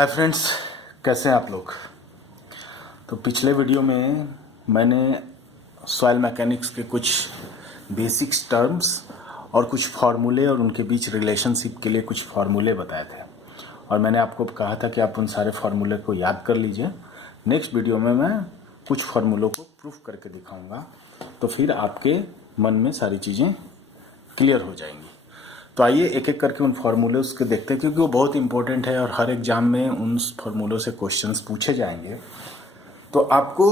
Hi friends, कैसे हैं आप लोग। तो पिछले वीडियो में मैंने सॉइल मैकेनिक्स के कुछ बेसिक्स टर्म्स और कुछ फार्मूले और उनके बीच रिलेशनशिप के लिए कुछ फार्मूले बताए थे और मैंने आपको कहा था कि आप उन सारे फार्मूले को याद कर लीजिए। नेक्स्ट वीडियो में मैं कुछ फार्मूलों को प्रूफ करके दिखाऊंगा, तो फिर आपके मन में सारी चीज़ें क्लियर हो जाएंगी। तो आइए एक एक करके उन फार्मूले के देखते हैं, क्योंकि वो बहुत इंपॉर्टेंट है और हर एग्जाम में उन फार्मूलों से क्वेश्चंस पूछे जाएंगे। तो आपको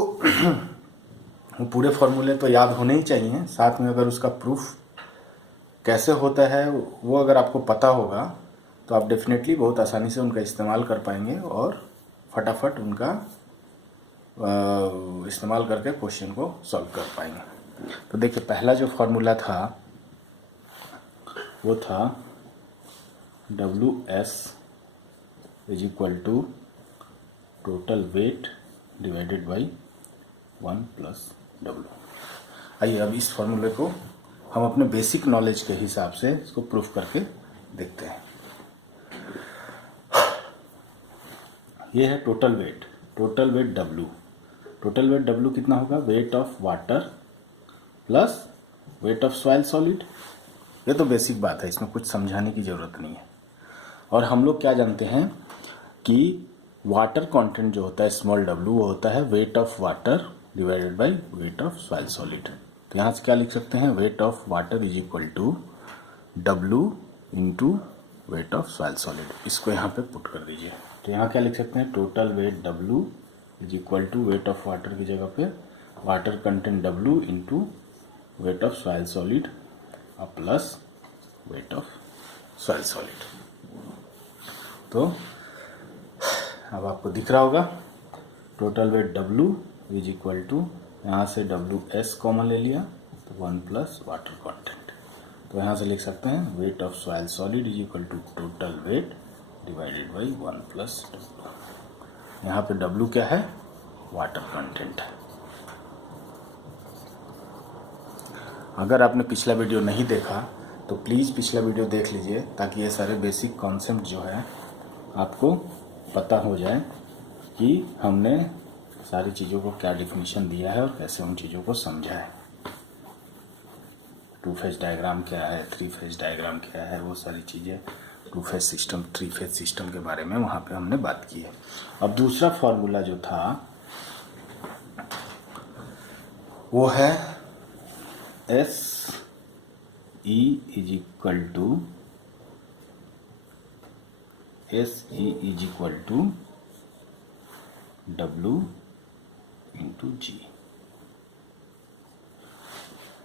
वो पूरे फार्मूले तो याद होने ही चाहिए, साथ में अगर उसका प्रूफ कैसे होता है वो अगर आपको पता होगा तो आप डेफिनेटली बहुत आसानी से उनका इस्तेमाल कर पाएंगे और फटाफट उनका इस्तेमाल करके क्वेश्चन को सॉल्व कर पाएंगे। तो देखिए, पहला जो फार्मूला था वो था WS is equal to total weight divided by 1 plus W। आइए अब इस फार्मूले को हम अपने बेसिक नॉलेज के हिसाब से इसको प्रूफ करके देखते हैं। ये है total weight W। Total weight W कितना होगा? Weight of water plus weight of soil solid. ये तो बेसिक बात है, इसमें कुछ समझाने की ज़रूरत नहीं है। और हम लोग क्या जानते हैं कि वाटर कंटेंट जो होता है स्मॉल w, वो होता है weight of water divided by weight of soil solid. तो यहाँ से क्या लिख सकते हैं? Weight of water is equal to W into weight of soil solid. इसको यहाँ पे पुट कर दीजिए। तो यहाँ क्या लिख सकते हैं? Total weight W is equal to weight of water की जगह पे water content W into weight of soil solid plus weight of soil solid. तो अब आपको दिख रहा होगा total weight W is equal to, यहाँ से WS कॉमन ले लिया तो 1 प्लस वाटर कंटेंट। तो यहाँ से लिख सकते हैं weight of soil solid is equal to total weight divided by 1 plus W। यहाँ पे W क्या है? वाटर कंटेंट है। अगर आपने पिछला वीडियो नहीं देखा तो प्लीज़ पिछला वीडियो देख लीजिए, ताकि ये सारे बेसिक कॉन्सेप्ट जो है आपको पता हो जाए कि हमने सारी चीज़ों को क्या डिफिनीशन दिया है और कैसे उन चीज़ों को समझा है। 2 फेज डायग्राम क्या है, 3 फेज डायग्राम क्या है, वो सारी चीज़ें 2 फेज सिस्टम, 3 फेज सिस्टम के बारे में वहाँ पे हमने बात की है। अब दूसरा फॉर्मूला जो था वो है SE is equal to W into G।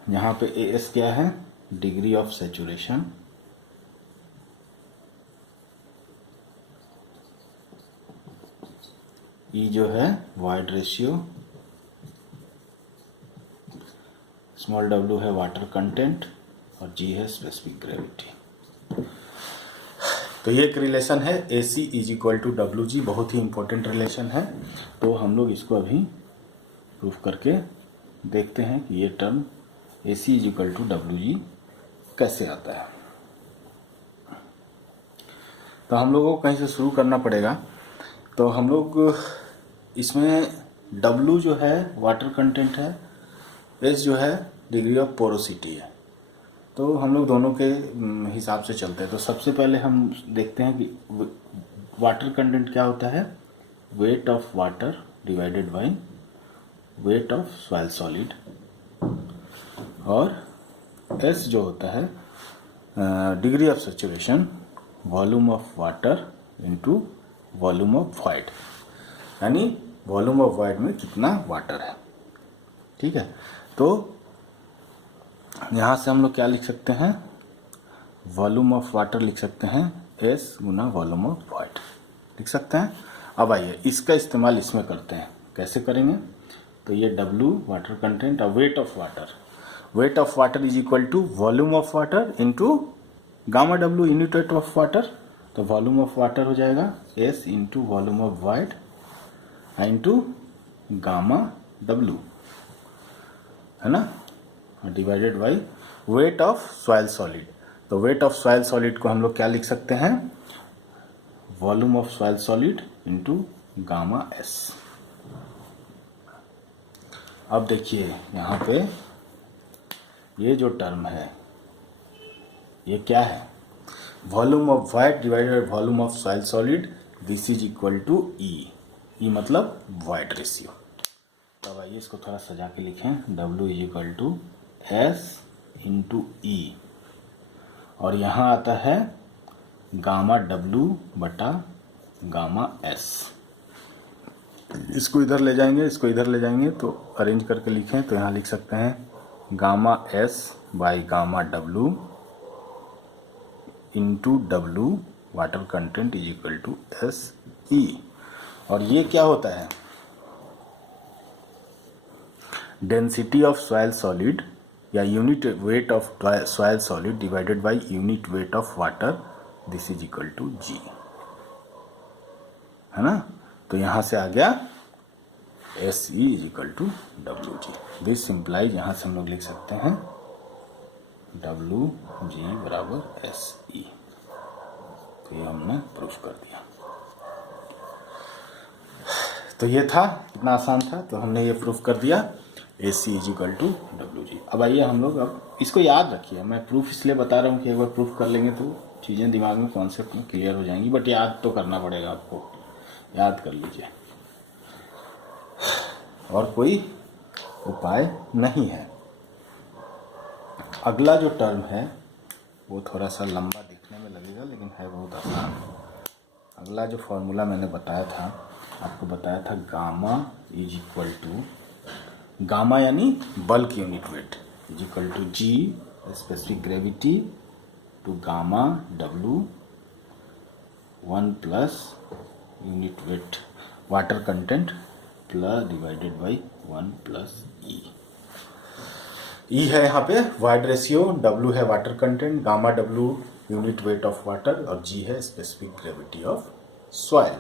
यहाँ पे AS क्या है? Degree of saturation. E जो है वॉइड रेशियो, स्मॉल w है वाटर कंटेंट और G है स्पेसिफिक ग्रेविटी। तो ये एक रिलेशन है AC is equal to WG, बहुत ही इंपॉर्टेंट रिलेशन है। तो हम लोग इसको अभी प्रूफ करके देखते हैं कि ये term AC is equal to WG कैसे आता है। तो हम लोगों को कहीं से शुरू करना पड़ेगा। तो हम लोग इसमें W जो है वाटर कंटेंट है, S जो है डिग्री ऑफ पोरोसिटी है। तो हम लोग दोनों के हिसाब से चलते हैं। तो सबसे पहले हम देखते हैं कि वाटर कंटेंट क्या होता है? Weight of water divided by weight of soil solid. और S जो होता है degree of saturation, volume of water into volume of void, यानी वॉल्यूम ऑफ वॉइड में कितना वाटर है। ठीक है, तो यहाँ से हम लोग क्या लिख सकते हैं? वॉल्यूम ऑफ वाटर लिख सकते हैं S Guna volume of void लिख सकते हैं। अब आइए इसका इस्तेमाल इसमें करते हैं। कैसे करेंगे? तो ये W वाटर कंटेंट और weight of water is equal to volume of water into gamma W unit of water. तो वॉल्यूम ऑफ वाटर हो जाएगा S into volume of void into gamma W, है ना, divided by weight of soil solid. तो weight of soil solid को हम लोग क्या लिख सकते हैं? Volume of soil solid into gamma S. अब देखिए यहाँ पे ये जो टर्म है ये क्या है, volume of void divided by volume of soil solid, this is equal to e. E मतलब वाइड रेशियो। तो अब आइए इसको थोड़ा सजा के लिखें, W is equal to S into e, और यहाँ आता है गामा W बटा गामा एस। इसको इधर ले जाएंगे, इसको इधर ले जाएंगे, तो अरेंज करके लिखें तो यहाँ लिख सकते हैं gamma S by gamma W into W water content is equal to S e. और ये क्या होता है, डेंसिटी ऑफ सॉइल सॉलिड या unit weight of soil solid divided by unit weight of water, this is equal to G, है ना। तो यहाँ से आ गया S e is equal to W G. This simplifies, यहाँ से हम लोग लिख सकते हैं डब्ल्यू जी बराबर एस ई। तो ये हमने प्रूफ कर दिया। तो ये था, इतना आसान था, तो हमने ये प्रूफ कर दिया A C is equal to W G. अब आइए हम लोग, अब इसको याद रखिए, मैं प्रूफ इसलिए बता रहा हूँ कि एक बार प्रूफ कर लेंगे तो चीज़ें दिमाग में कॉन्सेप्ट में क्लियर हो जाएंगी, बट याद तो करना पड़ेगा आपको, याद कर लीजिए, और कोई उपाय नहीं है। अगला जो टर्म है वो थोड़ा सा लंबा दिखने में लगेगा लेकिन है बहुत आसान। अगला जो फॉर्मूला मैंने बताया था, आपको बताया था gamma is equal to, gamma यानी bulk unit weight, is equal to G specific gravity to gamma W 1 plus unit weight water content plus divided by 1 plus e. E है यहाँ पे वाइड रेशियो, डब्ल्यू है water content, gamma W unit weight of water, और G है specific gravity of soil.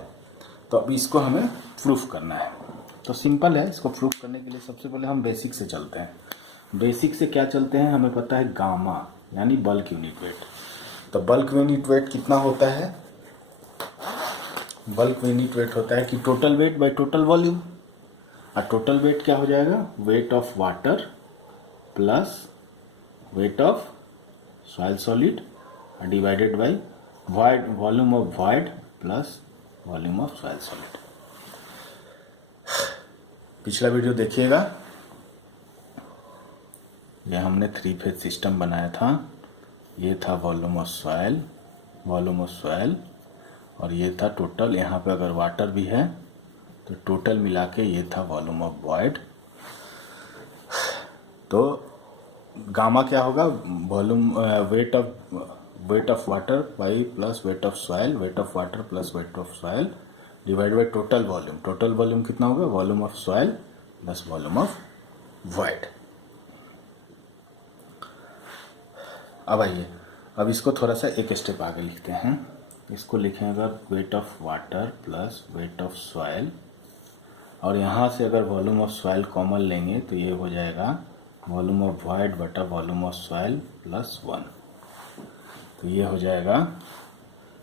तो अभी इसको हमें प्रूफ करना है। तो सिंपल है, इसको प्रूफ करने के लिए सबसे पहले हम बेसिक से चलते हैं। बेसिक से क्या चलते हैं, हमें पता है गामा यानी बल्क यूनिट वेट। तो बल्क यूनिट वेट कितना होता है, बल्क यूनिट वेट होता है कि total weight by total volume. और टोटल वेट क्या हो जाएगा, weight of water plus weight of soil solid divided bye wide volume of wide plus volume of soil solid. पिछला वीडियो देखिएगा, ये हमने 3 फेज सिस्टम बनाया था। ये था volume of soil, volume of soil, और ये था टोटल, यहाँ पे अगर वाटर भी है तो टोटल मिला के ये था वॉल्यूम ऑफ वॉइड। तो गामा क्या होगा, volume weight of water by plus weight of soil, wait of water plus weight of soil divide by total volume. Total volume कितना होगा, volume of soil plus volume of void. अब आइए, अब इसको थोड़ा सा एक स्टेप आगे लिखते हैं। इसको लिखें अगर wait of water plus weight of soil, और यहाँ से अगर वॉल्यूम ऑफ सॉइल कॉमन लेंगे तो ये हो जाएगा वॉल्यूम ऑफ वॉइड बटा वॉल्यूम ऑफ सॉइल प्लस 1। तो ये हो जाएगा,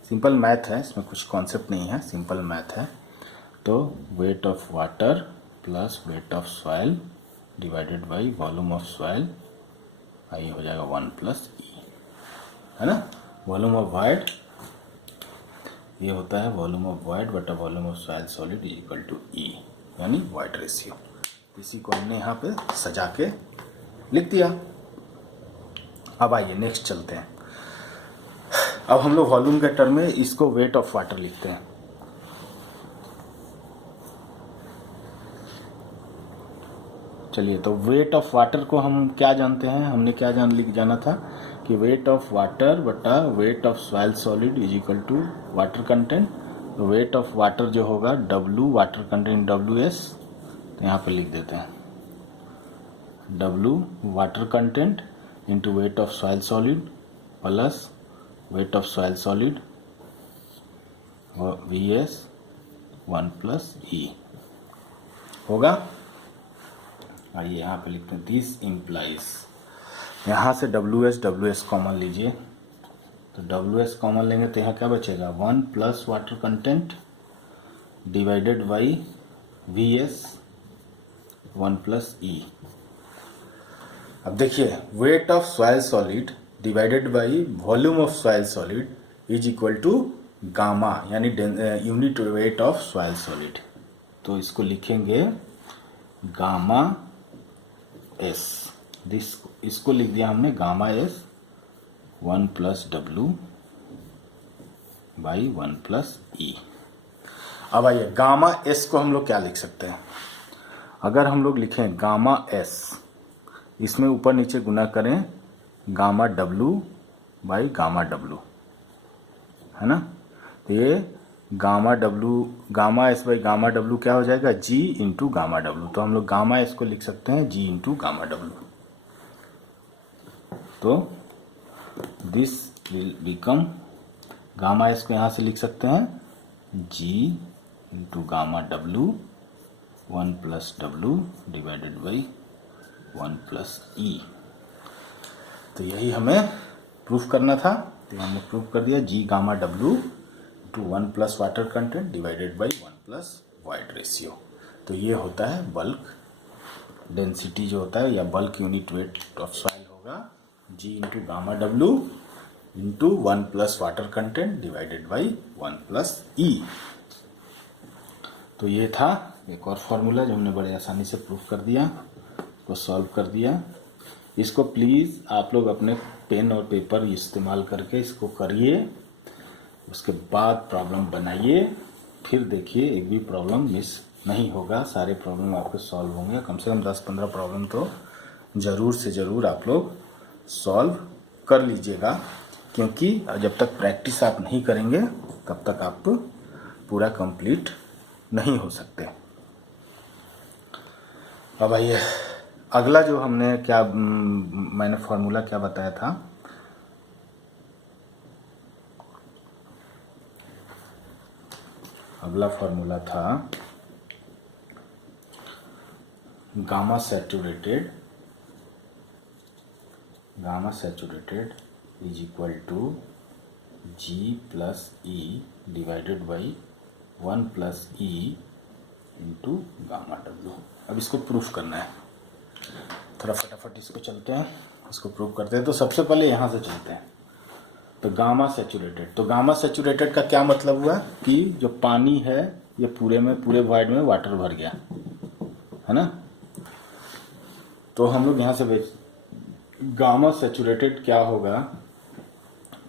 सिंपल मैथ है, इसमें कुछ कॉन्सेप्ट नहीं है, सिंपल मैथ है। तो weight of water plus weight of soil divided by volume of soil, ये हो जाएगा 1 प्लस ई, है ना। वॉल्यूम ऑफ वाइड ये होता है वॉल्यूम ऑफ वाइड बटा volume of soil solid is equal to e, यानी वाइड रेशियो। इसी को हमने यहाँ पे सजा के लिख दिया। अब आइए नेक्स्ट चलते हैं। अब हम लोग वॉल्यूम के टर्म में इसको वेट ऑफ वाटर लिखते हैं। चलिए, तो वेट ऑफ वाटर को हम क्या जानते हैं, हमने क्या जाना था कि वेट ऑफ वाटर बटा weight of soil solid is equal to water content. तो वेट ऑफ वाटर जो होगा W वाटर कंटेंट WS, तो यहाँ पे लिख देते हैं W water content into weight of soil solid plus weight of soil solid VS 1 plus E होगा। आइए यहाँ पे लिखते हैं दिस इम्प्लाइज, यहाँ से WS कॉमन लीजिए, तो WS कॉमन लेंगे तो यहाँ क्या बचेगा 1 plus water content divided by V S 1 plus e. अब देखिए weight of soil solid divided by volume of soil solid is equal to gamma, यानी unit weight of soil solid. तो इसको लिखेंगे गामा एस, इसको लिख दिया हमने gamma S 1 plus W by 1 plus e. अब आइए गामा एस को हम लोग क्या लिख सकते हैं। अगर हम लोग लिखें गामा एस, इसमें ऊपर नीचे गुना करें gamma W by gamma W, है ना। तो ये gamma W, gamma S by gamma W क्या हो जाएगा, जी इंटू गामा डब्लू। तो हम लोग गामा एस को लिख सकते हैं जी इंटू गामा डब्लू। तो this will become, gamma S को यहाँ से लिख सकते हैं G into gamma W 1 plus W divided by 1 plus e. तो यही हमें प्रूफ करना था, तो हमने प्रूफ कर दिया जी gamma W two 1 plus water content divided by 1 plus void ratio. तो ये होता है बल्क डेंसिटी जो होता है, या bulk unit weight of soil होगा G into gamma W into 1 plus water content divided by 1 plus e. तो ये था एक और फॉर्मूला जो हमने बड़े आसानी से प्रूफ कर दिया, को सॉल्व कर दिया। इसको प्लीज़ आप लोग अपने पेन और पेपर इस्तेमाल करके इसको करिए, उसके बाद प्रॉब्लम बनाइए, फिर देखिए एक भी प्रॉब्लम मिस नहीं होगा, सारे प्रॉब्लम आपके सॉल्व होंगे। कम से कम 10-15 प्रॉब्लम तो ज़रूर से ज़रूर आप लोग सॉल्व कर लीजिएगा, क्योंकि जब तक प्रैक्टिस आप नहीं करेंगे तब तक आप पूरा कंप्लीट नहीं हो सकते। अब आइए अगला जो हमने क्या, मैंने फॉर्मूला क्या बताया था, अगला फॉर्मूला था gamma saturated is equal to G plus E divided by 1 plus E into gamma W. अब इसको प्रूफ करना है, थोड़ा फटाफट इसको चलते हैं, इसको प्रूफ करते हैं। तो सबसे पहले यहाँ से चलते हैं। तो गामा सैचुरेटेड, तो गामा सैचुरेटेड का क्या मतलब हुआ कि जो पानी है ये पूरे वॉइड में वाटर भर गया, है ना। तो हम लोग यहाँ से गामा सैचुरेटेड क्या होगा,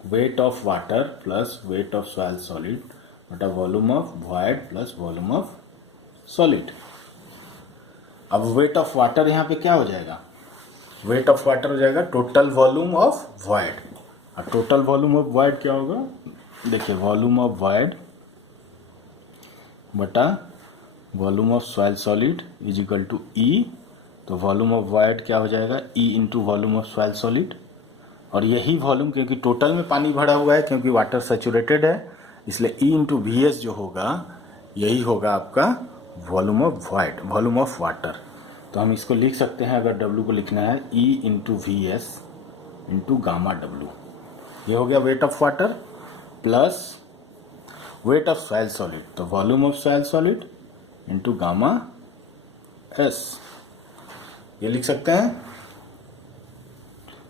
weight of water plus weight of soil solid बटा volume of void plus volume of solid. अब वेट ऑफ वाटर यहाँ पे क्या हो जाएगा, वेट ऑफ वाटर हो जाएगा टोटल वॉल्यूम ऑफ वॉइड। और टोटल वॉल्यूम ऑफ वॉइड क्या होगा, देखिए वॉल्यूम ऑफ वॉइड बटा volume of soil solid is equal to e. तो वॉल्यूम ऑफ वॉइड क्या हो जाएगा, e into volume of soil solid. और यही वॉल्यूम, क्योंकि टोटल में पानी भरा हुआ है, क्योंकि वाटर सैचुरेटेड है, इसलिए ई इंटू वी एस जो होगा यही होगा आपका volume of void, volume of water. तो हम इसको लिख सकते हैं, अगर डब्ल्यू को लिखना है e into V S into gamma W. ये हो गया weight of water plus weight of soil solid, तो volume of soil solid into gamma S, ये लिख सकते हैं।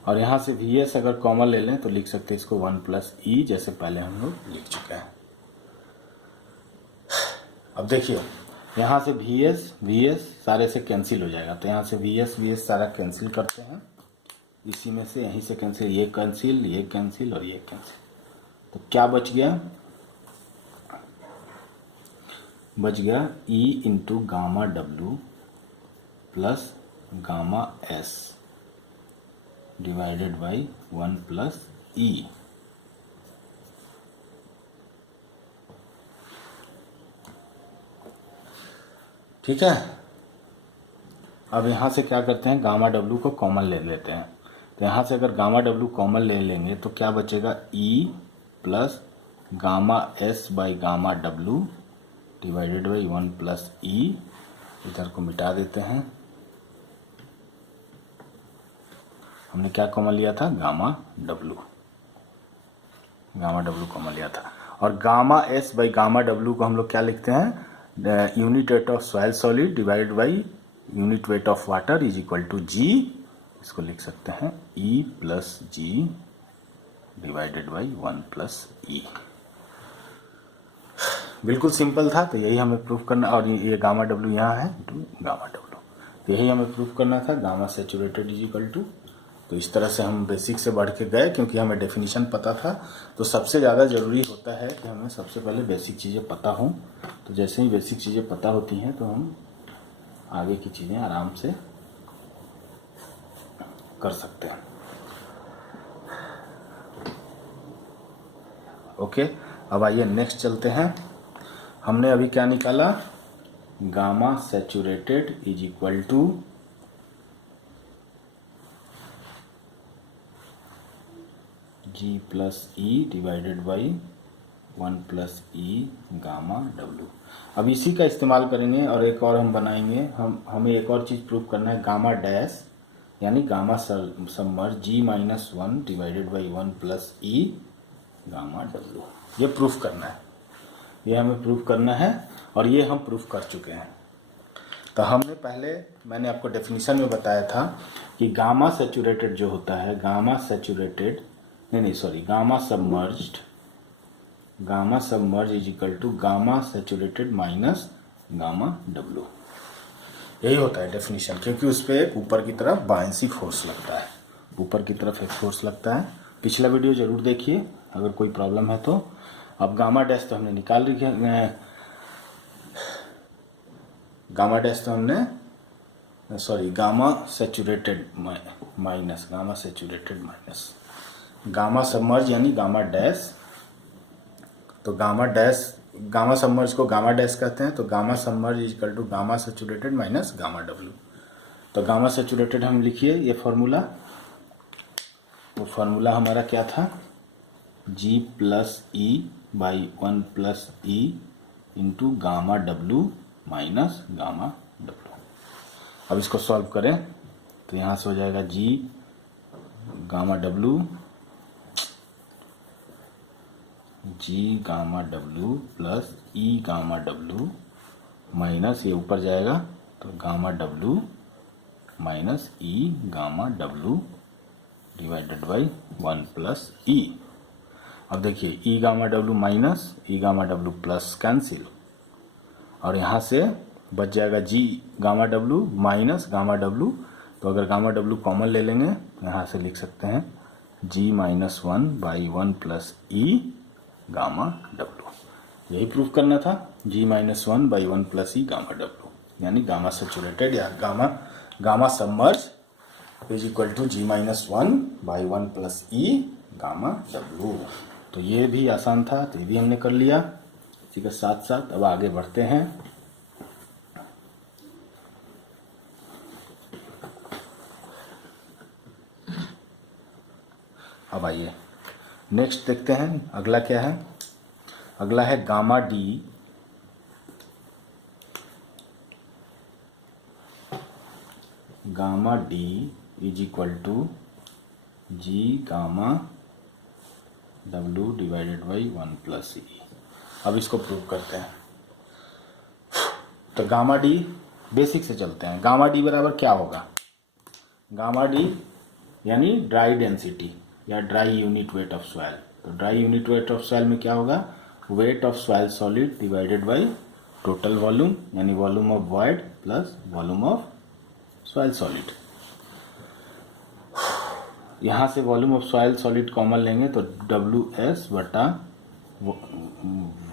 और यहाँ से वी एस अगर कॉमन ले लें तो लिख सकते हैं इसको 1 प्लस ई, जैसे पहले हम लोग लिख चुके हैं। अब देखिए यहाँ से वी एस सारे से कैंसिल हो जाएगा, तो यहाँ से वी एस सारा कैंसिल करते हैं, इसी में से यहीं से कैंसिल, ये कैंसिल और ये कैंसिल। तो क्या बच गया e into gamma W plus gamma S divided by 1 plus e. ठीक है। अब यहाँ से क्या करते हैं, गामा डब्लू को कॉमन ले लेते हैं। तो यहाँ से अगर गामा डब्लू कॉमन ले लेंगे तो क्या बचेगा, e plus gamma S by gamma W divided by 1 plus e. इधर को मिटा देते हैं, हमने क्या कॉमन लिया था, गामा डब्लू कॉमन लिया था। और gamma S by gamma W को हम लोग क्या लिखते हैं, unit weight of soil solid divide by unit weight of water is equal to G, इसको लिख सकते हैं E plus G divided by 1 plus e. बिल्कुल सिंपल था, तो यही हमें प्रूफ करना, और ये गामा डब्ल्यू यहाँ है टू गामा डब्ल्यू, तो यही हमें प्रूफ करना था, gamma saturated is equal to. तो इस तरह से हम बेसिक से बढ़ के गए, क्योंकि हमें डेफिनेशन पता था। तो सबसे ज़्यादा ज़रूरी होता है कि हमें सबसे पहले बेसिक चीज़ें पता हों। तो जैसे ही बेसिक चीज़ें पता होती हैं तो हम आगे की चीज़ें आराम से कर सकते हैं। ओके, अब आइए नेक्स्ट चलते हैं। हमने अभी क्या निकाला, gamma saturated is equal to G plus E divided by 1 plus E gamma W. अब इसी का इस्तेमाल करेंगे और एक और हम बनाएंगे। हमें एक और चीज़ प्रूफ करना है, गामा डैश यानी gamma submerge G minus 1 divided by 1 plus E gamma W. ये प्रूफ करना है, ये हमें प्रूफ करना है, और ये हम प्रूफ कर चुके हैं। तो हमने पहले, मैंने आपको डेफिनेशन में बताया था कि गामा सैचुरेटेड जो होता है, gamma saturated gamma submerge is equal to gamma saturated minus gamma W. यही होता है डेफिनेशन, क्योंकि उस पर एक ऊपर की तरफ बायंसी फोर्स लगता है, ऊपर की तरफ एक फोर्स लगता है। पिछला वीडियो जरूर देखिए अगर कोई प्रॉब्लम है तो। अब गामा डैश तो हमने निकाल रखी है, गामा डैश तो हमने gamma saturated minus gamma submerge यानी गामा डैश। तो गामा सबमर्ज को गामा डैश कहते हैं। तो gamma submerge is equal to gamma saturated minus gamma W. तो गामा सैचुरेटेड हम लिखिए ये फॉर्मूला, वो फार्मूला हमारा क्या था, G plus E by 1 plus E into gamma W minus gamma W. अब इसको सॉल्व करें तो यहाँ से हो जाएगा G गामा डब्ल्यू प्लस ई गामा डब्ल्यू माइनस, ये ऊपर जाएगा तो gamma W minus e gamma W divided by 1 plus e. अब देखिए e gamma W minus e gamma W plus cancel, और यहाँ से बच जाएगा G gamma W minus gamma W. तो अगर गामा डब्ल्यू कॉमन ले लेंगे यहाँ से लिख सकते हैं G minus 1 by 1 plus E gamma W. यही प्रूफ करना था, G minus 1 by 1 plus E gamma W, यानी गामा सैचुरेटेड या gamma submerge is equal to G minus 1 by 1 plus E gamma W. तो ये भी आसान था, तो ये भी हमने कर लिया। इसी के साथ साथ अब आगे बढ़ते हैं। अब आइए नेक्स्ट देखते हैं, अगला क्या है। अगला है gamma D is equal to G gamma W divided by 1 plus e. अब इसको प्रूव करते हैं। तो गामा डी बेसिक से चलते हैं। गामा डी बराबर क्या होगा, गामा डी यानी ड्राई डेंसिटी या dry unit weight of soil. तो dry unit weight of soil में क्या होगा, weight of soil solid divided by total volume यानी volume of void plus volume of soil solid. यहाँ से volume of soil solid common लेंगे तो WS बटा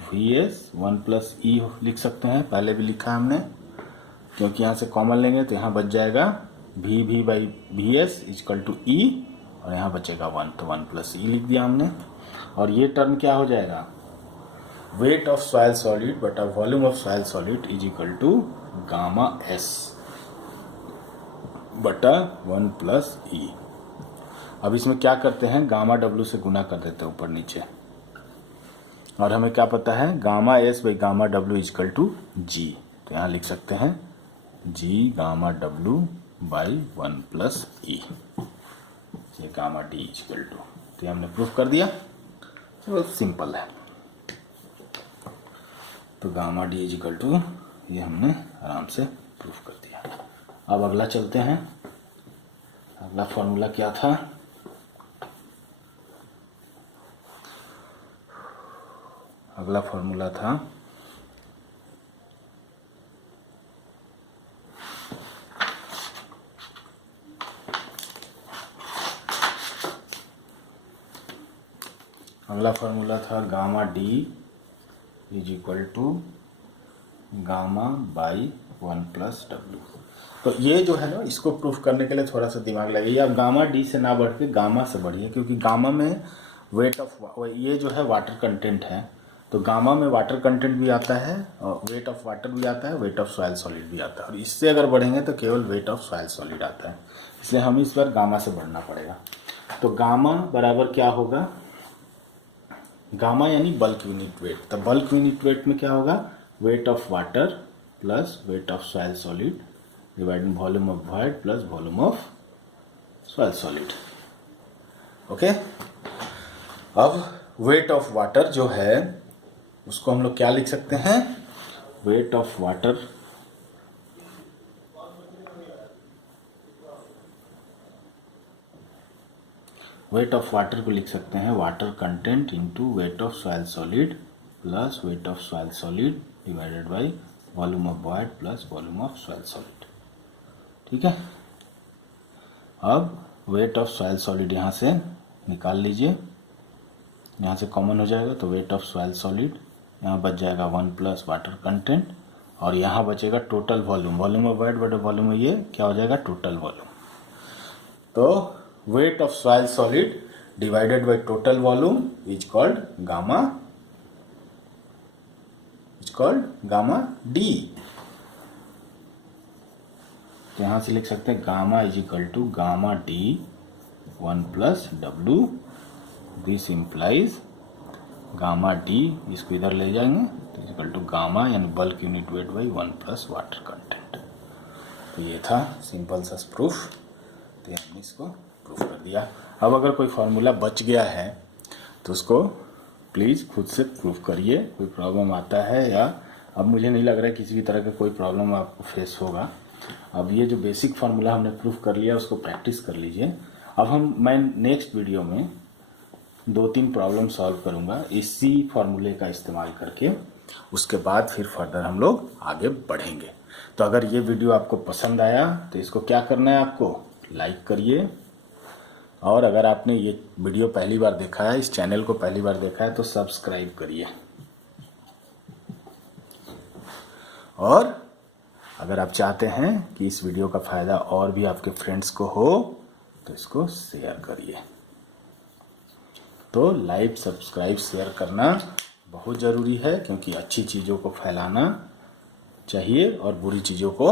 VS 1 प्लस ई लिख सकते हैं, पहले भी लिखा है हमने। क्योंकि यहाँ से कॉमन लेंगे तो यहाँ बच जाएगा VV by VS equal to e, और यहाँ बचेगा 1, तो 1 प्लस ई लिख दिया हमने। और ये टर्म क्या हो जाएगा, वेट ऑफ सॉइल सॉलिड बटा volume of soil solid is equal to gamma S बटा 1 प्लस ई। अब इसमें क्या करते हैं, गामा डब्ल्यू से गुना कर देते हैं ऊपर नीचे, और हमें क्या पता है gamma S by gamma W is equal to G. तो यहाँ लिख सकते हैं G gamma W by 1 plus e, ये गामा डी इजकल टू। तो ये हमने प्रूफ कर दिया, तो सिंपल है। तो gamma D is equal to, ये हमने आराम से प्रूफ कर दिया। अब अगला चलते हैं। अगला फॉर्मूला क्या था? अगला फॉर्मूला था gamma D is equal to gamma by 1 plus W. तो ये जो है ना, इसको प्रूफ करने के लिए थोड़ा सा दिमाग लगाइए। आप गामा डी से ना बढ़ के गामा से बढ़िए, क्योंकि गामा में वेट ऑफ, ये जो है वाटर कंटेंट है, तो गामा में वाटर कंटेंट भी आता है और वेट ऑफ वाटर भी आता है, वेट ऑफ सॉइल सॉलिड भी आता है। और इससे अगर बढ़ेंगे तो केवल वेट ऑफ सॉइल सॉलिड आता है, इसलिए हमें इस बार गामा से बढ़ना पड़ेगा। तो गामा बराबर क्या होगा? गामा यानी बल्क यूनिट वेट। तो बल्क यूनिट वेट में क्या होगा? Weight of water plus weight of soil solid divided volume of void plus volume of soil solid. Okay. अब वेट ऑफ वाटर जो है उसको हम लोग क्या लिख सकते हैं? वेट ऑफ वाटर को लिख सकते हैं water content into weight of soil solid plus weight of soil solid divided by volume of void plus volume of soil solid. ठीक है। अब वेट ऑफ सॉइल सॉलिड यहाँ से निकाल लीजिए, यहाँ से कॉमन हो जाएगा, तो वेट ऑफ सॉइल सॉलिड यहाँ बच जाएगा 1 प्लस वाटर कंटेंट, और यहाँ बचेगा total volume. Volume of void बटे वॉल्यूम में ये क्या हो जाएगा? Total volume. तो weight of soil solid divided by total volume is called gamma D. तो यहां से लिख सकते हैं gamma is equal to gamma D 1 plus W. This implies gamma D, इसको इधर ले जाएंगे तो इज इक्वल टू गामा यानी bulk unit weight by 1 plus water content. तो ये था सिंपल सा प्रूफ, तो हमने इसको प्रूफ कर दिया। अब अगर कोई फार्मूला बच गया है तो उसको प्लीज़ खुद से प्रूफ करिए। कोई प्रॉब्लम आता है, या अब मुझे नहीं लग रहा है किसी भी तरह का कोई प्रॉब्लम आपको फेस होगा। अब ये जो बेसिक फार्मूला हमने प्रूफ कर लिया उसको प्रैक्टिस कर लीजिए। अब मैं नेक्स्ट वीडियो में 2-3 प्रॉब्लम सॉल्व करूंगा इसी फार्मूले का इस्तेमाल करके। उसके बाद फिर फर्दर हम लोग आगे बढ़ेंगे। तो अगर ये वीडियो आपको पसंद आया तो इसको क्या करना है, आपको लाइक करिए, और अगर आपने ये वीडियो पहली बार देखा है, इस चैनल को पहली बार देखा है, तो सब्सक्राइब करिए। और अगर आप चाहते हैं कि इस वीडियो का फ़ायदा और भी आपके फ्रेंड्स को हो तो इसको शेयर करिए। तो लाइक, सब्सक्राइब, शेयर करना बहुत ज़रूरी है, क्योंकि अच्छी चीज़ों को फैलाना चाहिए और बुरी चीज़ों को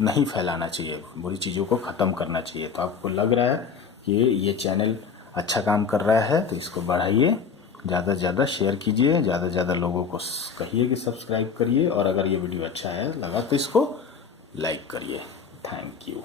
नहीं फैलाना चाहिए, बुरी चीज़ों को ख़त्म करना चाहिए। तो आपको लग रहा है कि ये चैनल अच्छा काम कर रहा है तो इसको बढ़ाइए, ज़्यादा से ज़्यादा शेयर कीजिए, ज़्यादा से ज़्यादा लोगों को कहिए कि सब्सक्राइब करिए, और अगर ये वीडियो अच्छा है लगा तो इसको लाइक करिए। Thank you.